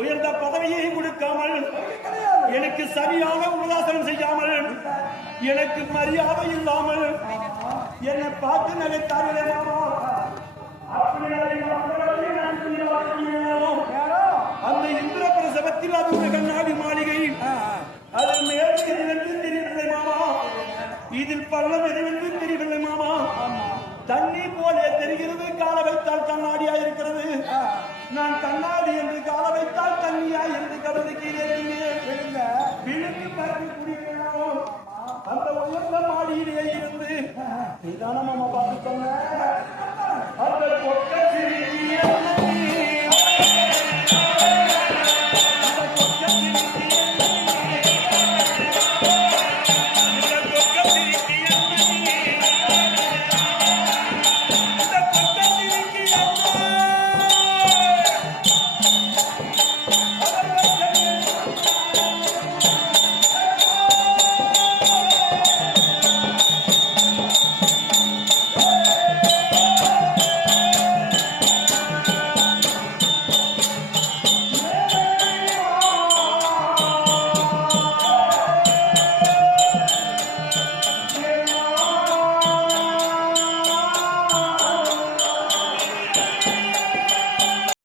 உயர்ந்த பதவியை கொடுக்காமல், எனக்கு சரியாக உபதாசனம் செய்யாமல், எனக்கு மரியாதை இல்லாமல் என்னை பார்த்து நகைத்தார்களே மாமா. அந்த இந்திர பிரசவத்தில் அது ஒரு கண்ணாடி மாளிகை, அதில் மேல் எதுவென்று தெரியவில்லை மாமா, இதில் பள்ளம் எதுவென்று தெரியவில்லை மாமா. தண்ணி போலே தெரிகிறது, கால வைத்தால் கண்ணாடியா இருக்கிறது. நான் கண்ணாடி என்று கால வைத்தால் தண்ணியா என்று கருது கீழே விழுந்து பார்க்கக்கூடிய அந்த உயர்ந்த மாடியிலே இருந்து இதான மாமா பார்த்து சொன்ன அந்த கொட்ட